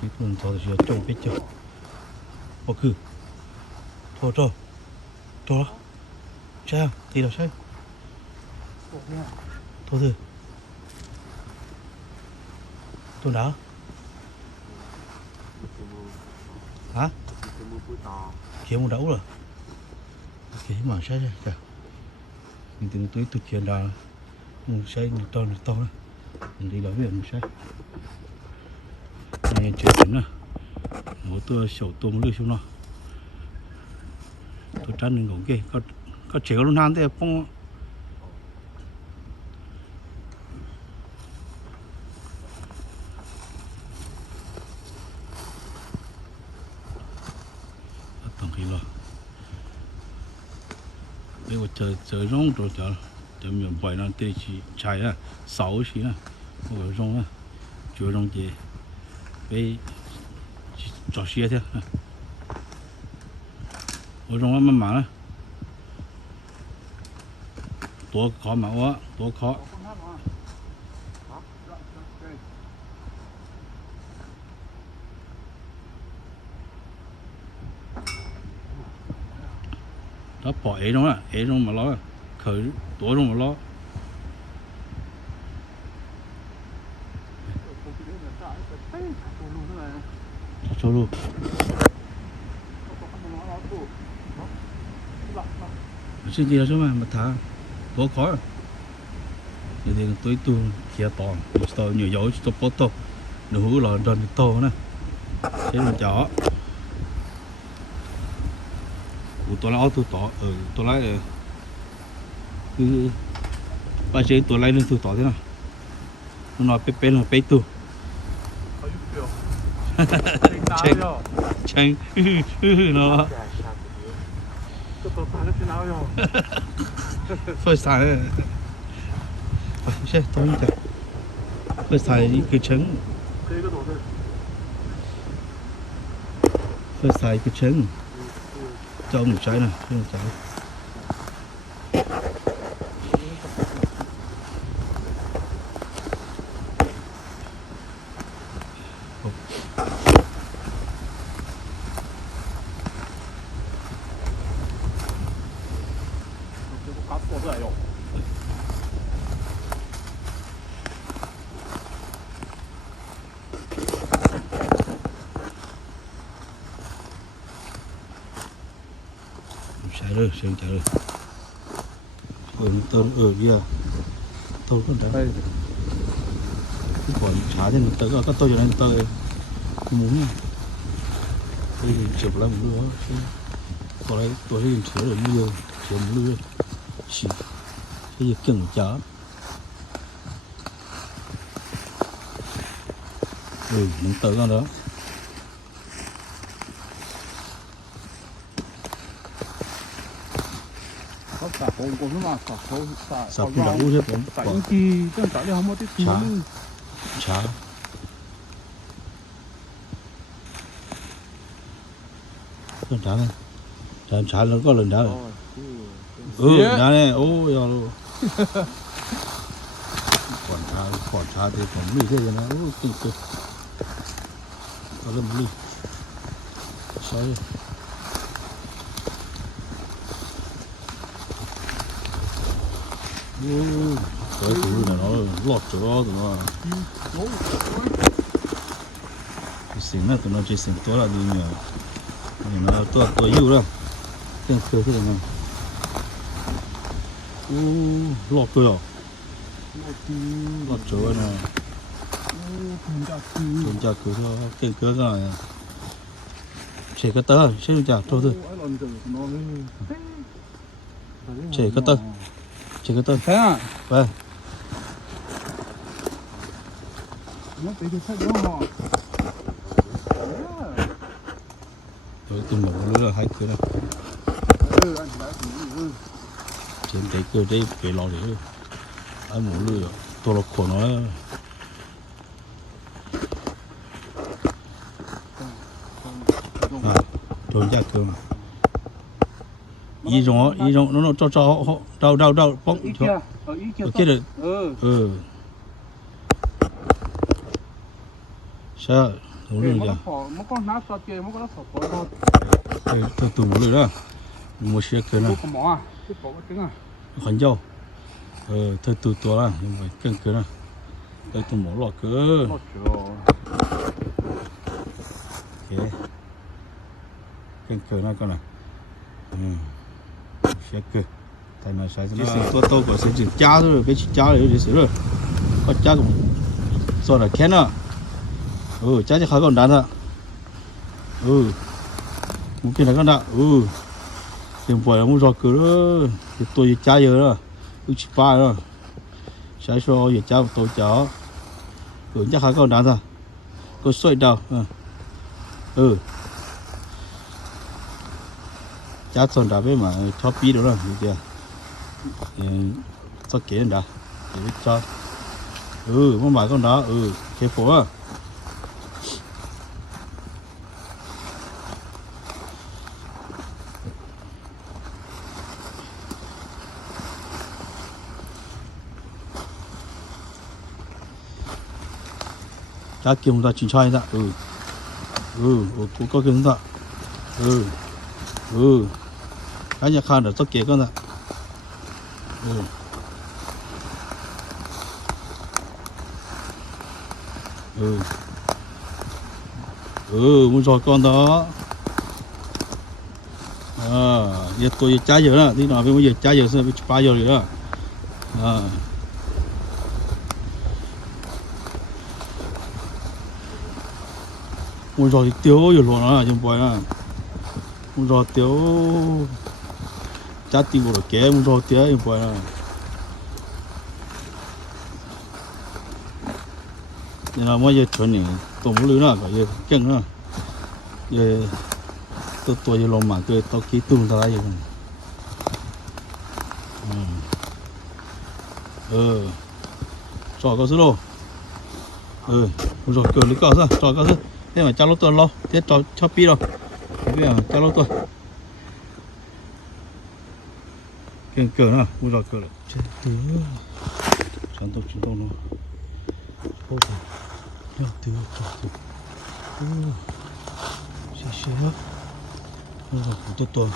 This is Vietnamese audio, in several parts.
cái con thò thì trông biết chưa ô cứ thò thò sao thì đâu sao thò thử tôi đã hả kiếm một đậu rồi kiếm mà sai rồi chà mình từng túi thực hiện là một sai một to nữa mình đi nói việc một sai này chuyện chấm nè một tôi sầu tôm lưới xuống nó tôi chăn đừng ngủ kia có chéo luôn han thế không tổng khí lo đây một trời rong rồi trời miền Bắc nó tê chỉ trái à sáu xí à một rong à chúa rong gì bây trò xe thế một rong mà mà多khó mà quá多khó đó bỏ ấy trong mà nó khởi tối trong mà nó cho luôn xin gì đó chứ mà thả tối khó thì tối tu kia to nhiều nhiều dấu cho bớt to nó hú là đòn to nè thế là chó tôi lấy tôi tỏ tôi lấy cứ ba chế tôi lấy lên tôi tỏ thế nào nó nói pe là pe tu chanh nó phải xài sẽ tôi chả phải xài cái trứng phải xài cái trứng cho một trái này một trái rồi xem trả rồi tôm kia tôm con trả đây cái quả trả thì mình tới có tôi cho nên tôi muốn đây thì chụp lại một lứa có đấy tôi thì chứa được nhiều chứa một lứa chỉ cái gì cần chả mình tới con đó sập cái đậu chứ cũng chả con chả này chả nó có lần chả rồi chả này ô giờ luôn còn chả thì còn lì thế này nó kinh cực có lần lì sao cái thứ này nó lọt chỗ đó tụi nó cái xỉn này tụi nó chỉ xỉn tối là đi nhiều thì nó tôi yêu đâu tên khơi thế này lọt tôi rồi lọt chỗ này tuần tra cửa thôi cái cửa rồi chỉ có tớ chứ không chả thôi chỉ có tớ chỉ có tôi thế à vâng nó bị cái sách đó họ tôi tìm một lứa là hai cửa này trên cái cửa đây phải lo để ai muốn lừa tôi là khổ nó trốn ra cửa ý rong nó cho họ đau bóng cho kia được sao Ngủ lười Nó giờ. phỏ, nó con nát sao kia, nó con nó phỏ phỏ thôi. Tôi tụi ngủ lười đó. Mua xe kia nè. Cô có mỏ à? Cái phỏ cái trứng à? Khẩn dâu. Thôi tụi tôi là nhưng mà cân kia nè. Tôi tụi mỏ lọt cơ. Nó chưa. Ok. Cân kia nè con này. Xe kia. Tại mà sai nó tôi có sẽ chỉ cha thôi, cái cha rồi để xử rồi. Có cha cũng rồi là kén à. Cha chỉ khai còn đàn thôi. Mungkin là con đã. Tiền bồi là muốn rò cửa đó. Thì tôi cha giờ đó. Chỉ ba đó. Sai số giờ cha tôi chó. Chắc khai còn đàn thôi. Có sợi đầu. Cha son đã với mà cho bí đó rồi, được chưa? Cho kế đã, để biết cho. Muốn买con đó, kế phố à. Cha kiếm ra chín chai ra, có kiếm ra, cái nhà khan được cho kế con ra. Muốn rồi con đó. Giờ tôi trái giờ đó, đi nào bây giờ trái giờ sẽ bị 3 giờ rồi đó. Muốn rồi tiêu rồi luôn á, chúng tôi á. Muốn rồi tiêu trái tiêu rồi kế muốn rồi tiêu chúng tôi á. Nên là mỗi giờ chuẩn này tôi muốn lưới nó có giờ chân nữa. Giờ tôi giờ lòng mà tôi ký tung ra vậy. Cho có số lô. Rồi cửa lý cỏ ra, cho có số. Thế mà cho lô tôi lo, thế cho pi rồi. Bây giờ cho lô tôi. Cửa nào, mua rồi cửa. Chết tứ. Sản tục chúng tôi nó. Ô trời. Nhớ tứ. Xe hết. Nó là của tôi.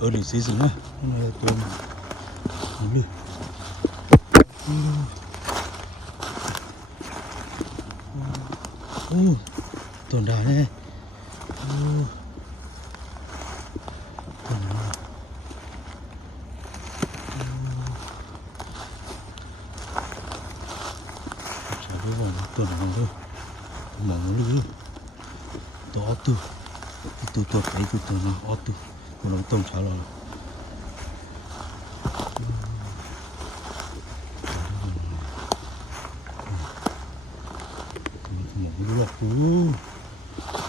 Ở đỉnh xây dựng á. Nó là tôi. Nó lư. Tồn đá này. Chả biết vào tuần nào thôi. Mỏng lưới. Đó từ. Từ tuần thấy từ tuần nào ó từ. Của nó tông trả lời. Mỏng lưới lọc.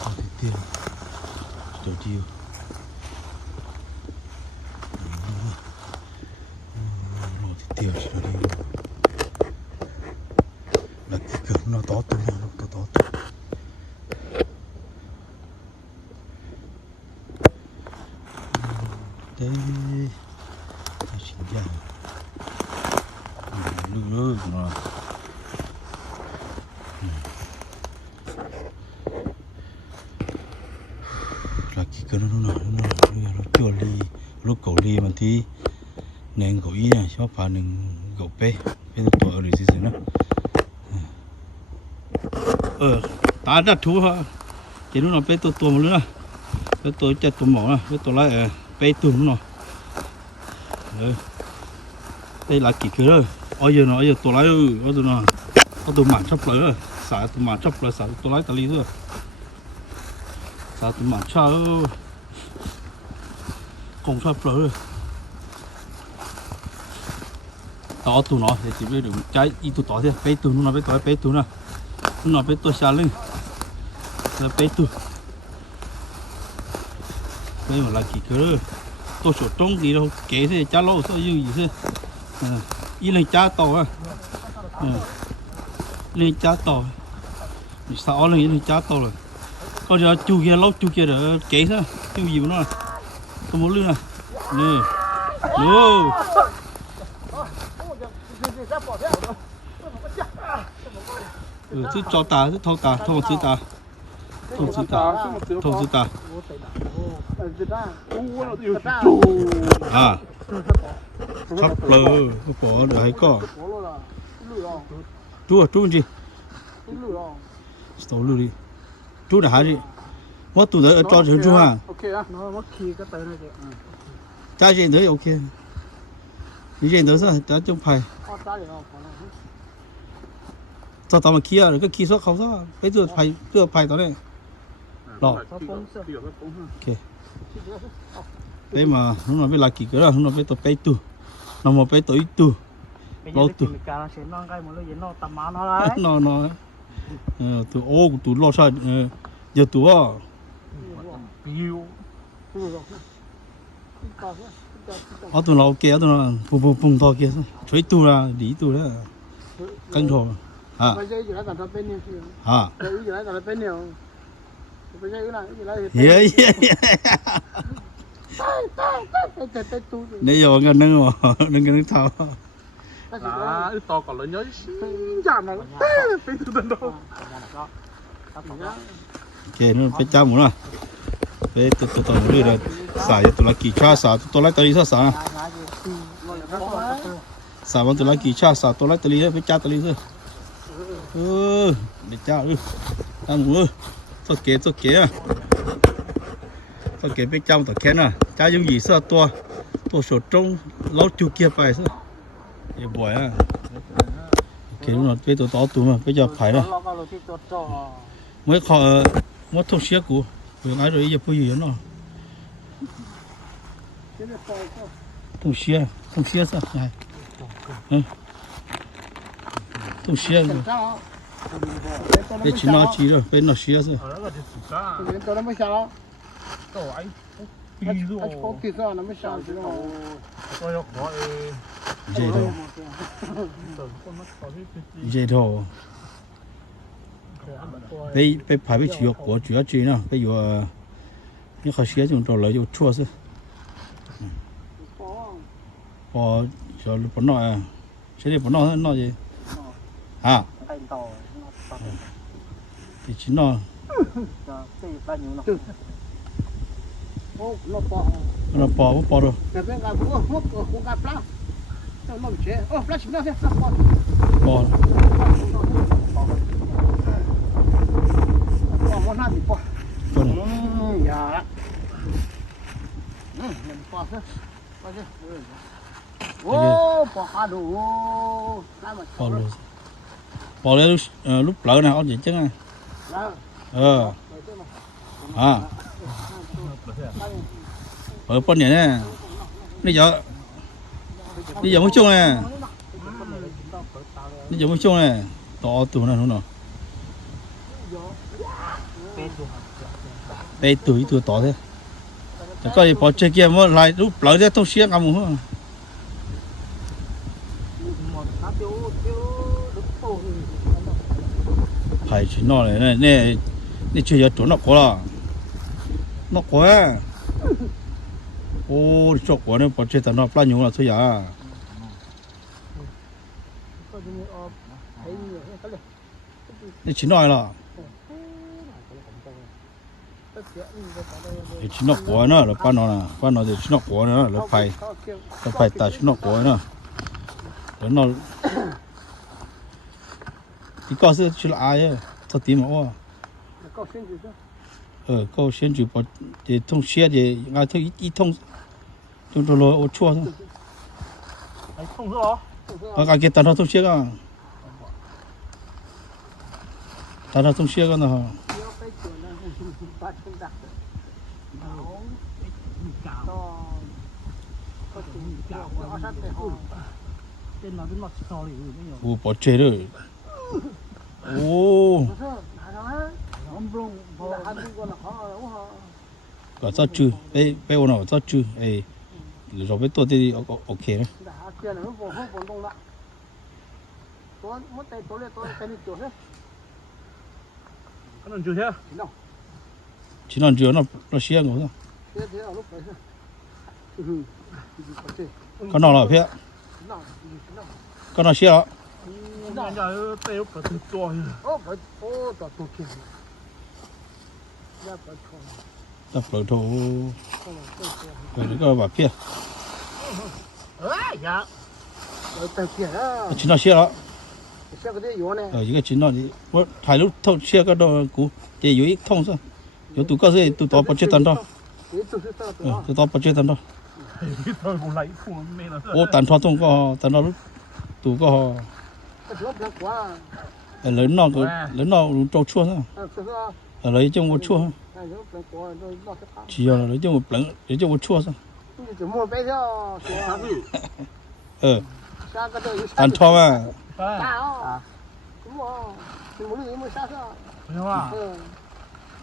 Có thể tiền. Cho chiều. Nó thì tiêu chỉ nó đi. Là cái cửa nó to từ nó to từ. Đây chính ra lư nó là cái cửa nó chưa ly lúc cầu ly mà thì nên cầu ý này cho phải nên cầu p tôi ở đây gì nữa ta đặt thú hả chỉ lúc nào p tôi một nữa p tôi chặt tôi mỏ nè p tôi lại p tôi nó đây là kỳ cửa ôi giờ tôi lấy ôi giờ nó tôi mảng chắp lại xả tôi mảng chắp lại xả tôi lấy tali thôi xả tôi mảng chắp không chắp lại tỏ tôi nó thì chỉ biết được trái ít tôi tỏ thế bé tôi nó bé tôi nó bé tôi xa lên là bé tôi đây mà là kỳ cửa tôi sổ trống gì đâu kể thế cha lâu sao gì thế ý lên cha to à lên cha to sao lên cha to rồi có giờ chu kia lâu chu kia để kể thế chu gì mà nó tôi muốn lươn này nè nô chứ cho ta chứ thâu ta thâu chứ ta 投资打大，什么地方？投资大这张，我有猪。啊，差不多，不bỏ được hay có, 活络了，路啊， chú gì, 路啊。 tàu lưu đi, chú đã hái đi, mất tụi đấy cho chú à, OK 啊，那我骑个带那个，trái gì đấy ok, cái gì đấy sao, đã trong phải, 我打电话跑了。 cho tao mà kia rồi cái kia số không sao, bây giờ phải tao này, đó, ok, bây mà nó nói bây là kỳ cái đó, nó nói bây tao bây tu, nó mà bây tao ít tu, lâu tu, nó, tụi ô tụi lo sao, giờ tụi à, ở tụi nó kia tụi nó bùng to kia, chuối tu ra, đi tu ra, căng thò, à, à. Yeah, nãy giờ ngang nâng thao. À, ít to còn lớn nhớ giảm này, bên từ đâu. Ok, nó phải chăm nữa. Phải tụi nó đưa xả cho tụi nó kỳ cha xả tụi nó tới xả. Xả bọn tụi nó kỳ cha xả tụi nó tới phải cha tới để cha ăn mua. Tôi kể à. Tôi kể biết chăm tụi kén à. Cha dùng gì sao tôi sổ trông lâu chu kia phải sao. Để bồi à. Ok, nó bây tụi to tụi mà bây giờ phải rồi. Mới khó mới thông xe của rồi ai rồi giờ bây giờ nó thông xe sao này thông xe cái chuyện nó chỉ rồi bên nó xe sao dây thôi bây phải bị chịu của chủ chuyện nào bây giờ những khó xé chúng tôi lấy cho chua chứ bỏ cho bỏ nọ à sẽ đi bỏ nọ gì à thì chính nó bỏ rồi bỏ bỏ lên lúc lỡ nào vậy chứ à à ở con nhỉ nè bây giờ mới chung nè bây giờ mới chung nè to tụi này không nào đây tuổi to thế chẳng có gì bỏ chơi kia mà lại lúc lỡ ra tông xía ngầm không phải chỉ nó này nè chơi giờ tụi nó có à ô chọc quá nó bỏ chơi tao nó plan nhung là thôi àนี่ชิ้นน้อยล่ะนี่ชิ้นนอกหัวเนาะแล้วป้านอนเดี๋ยวชิ้นนอกหัวเนาะแล้วไปตาชิ้นนอกหัวเนาะแล้วนอนที่ก็是去了阿耶他点嘛哇高先就把这通写的俺他一通就了我错了还痛是吧？俺给单他通写啊单他通写个呢哈我把这了哦có rất chư bé ôn nào rất chư ấy rồi bé tôi đi ok đấy chỉ là chưa nó xé rồi con nào là phía con nào xé đó đập lỡ thổ rồi nó có bà kia dạ ở tầng kia đó chỉ nó xe đó xe cái đấy yếu này ở cái chỉ nó thì hai lúc thông xe cái đồ cũ thì yếu ít thông sao yếu tụ có gì tụ to bao nhiêu tấn đó tụ to bao nhiêu tấn đó thôi cũng lấy phun mê nó ô tấn thọ thông có tấn đó lúc tụ có lớn nó trâu chua sao ở lấy trong một chua chỉ là lấy trong một lẫn lấy trong một chua sao tấn thọ mà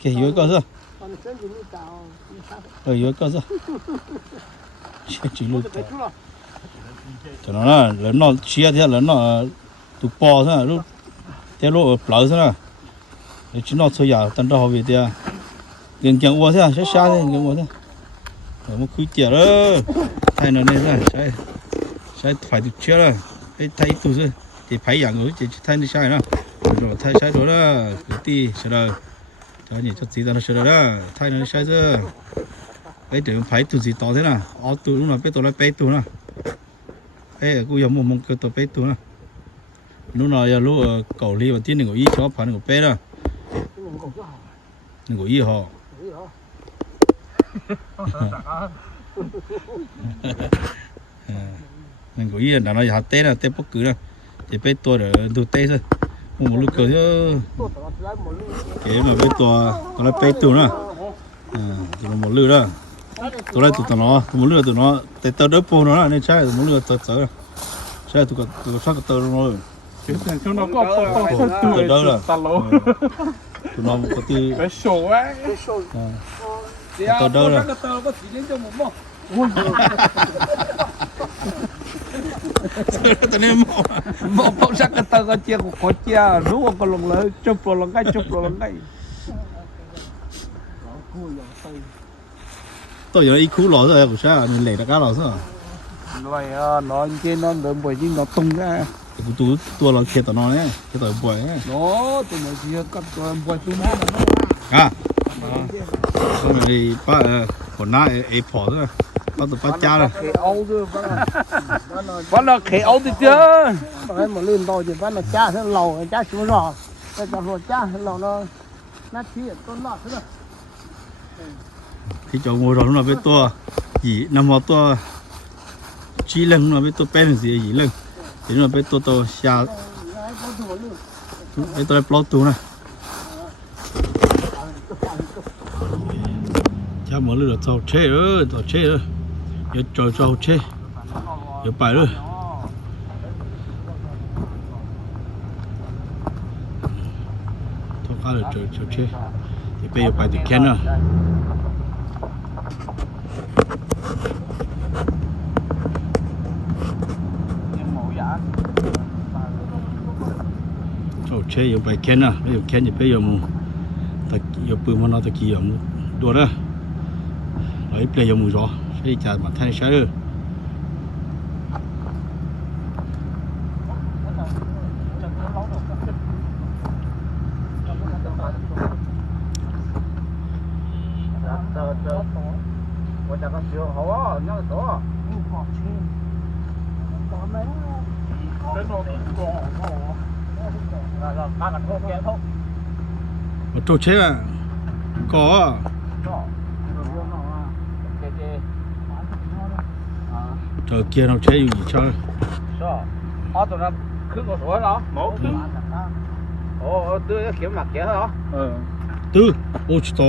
cái yếu có sao yếu có sao chỉ lúc cho nó là lớn nó chia theo lớn nó tụ bò sao lúc theo lúc lỡ sao để chúng nó chơi giả tận đó về thì gần gần uo thế sẽ xa thế gần uo thế rồi một khối tiền đó thay nó này ra sẽ phải được chưa rồi cái thay tụ rồi thì phải dạng rồi chỉ thay đi sai nữa rồi thay sai rồi đó cái tí sẽ rồi cho nhỉ cho tí nó sẽ rồi đó thay nó sai rồi cái đường phải tụ gì to thế nào ở tụ lúc nào biết tụ lại bé tụ nào ê cô giống một mong cái tụ bé tụ nào lúc nào giờ lúc cầu ly và tin đừng có ý cho phải đừng có bé đâu đừng có ý họ đừng có ý là nó hạt té là té bất cứ đâu thì bé to để tụ té thôi một lúc cầu chứ cái mà bé to còn là bé tụ nữa thì một lư đó tụi này tụi nó một lư tụi nó té tao đỡ po nó là nên trái một lư tao tao trái tụi phát cái tao nó chúng nó có tụi đó là tao lố tụi nó có tí cái sổ ấy tao đâu rồi tao có chỉ đến cho một mỏ tao nên một phong sắc cái tao có chia có chia rú có lồng lỡ chụp lồng cái tôi giờ đi cứu lò rồi của sao mình lấy ra cá lò sao rồi nó trên nó đỡ bởi chứ nó tung ra tụi tua lò kia tao nó đấy cái tao bưởi ấy nó tụi nó chia cắt bởi tụi nó à xong rồi đi ba còn nãy ấy phỏ rồi bắt tụi bắt cha rồi khế ấu chứ bắt nó khế ấu thì chưa đấy mà lên to thì bắt nó cha sẽ lầu cha xuống rò cái tao rồi cha lầu nó chỉ con lọt thế rồi khi cháu ngồi đó nó biết tua gì nằm vào tua chỉ lần nó biết tua pen gì gì lần thì nó biết tua tua xa biết tua plot tu này cha mở lửa tàu chế rồi giờ trâu chế giờ bài rồi thôi cá là trâu chế thì bây giờ bài được kén rồi trâu chế giờ bài kén à bây giờ kén thì bây giờ mu ta giờ bự mà nó ta kia mu đùa đó lấy bây giờ mu rõ sẽ trả mặt thay sai rồi một trâu chế à có trời kia nó chế gì chơi tụi nó cứ có số đó một tôi kiếm mặt kia đó tư ô chỉ to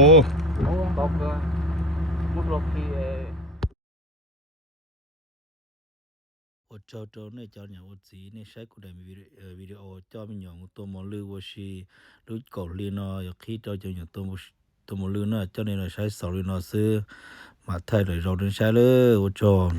ô trâu này cho nhà ô gì này sẽ cũng đem video cho mình nhận tôi muốn lưu vô si lúc cầu liên nó khi cho nhà tôi muốn lưu nó cho nên là sẽ sau lưu nó xưa mà thay đổi rồi đến sai nữa ô trâu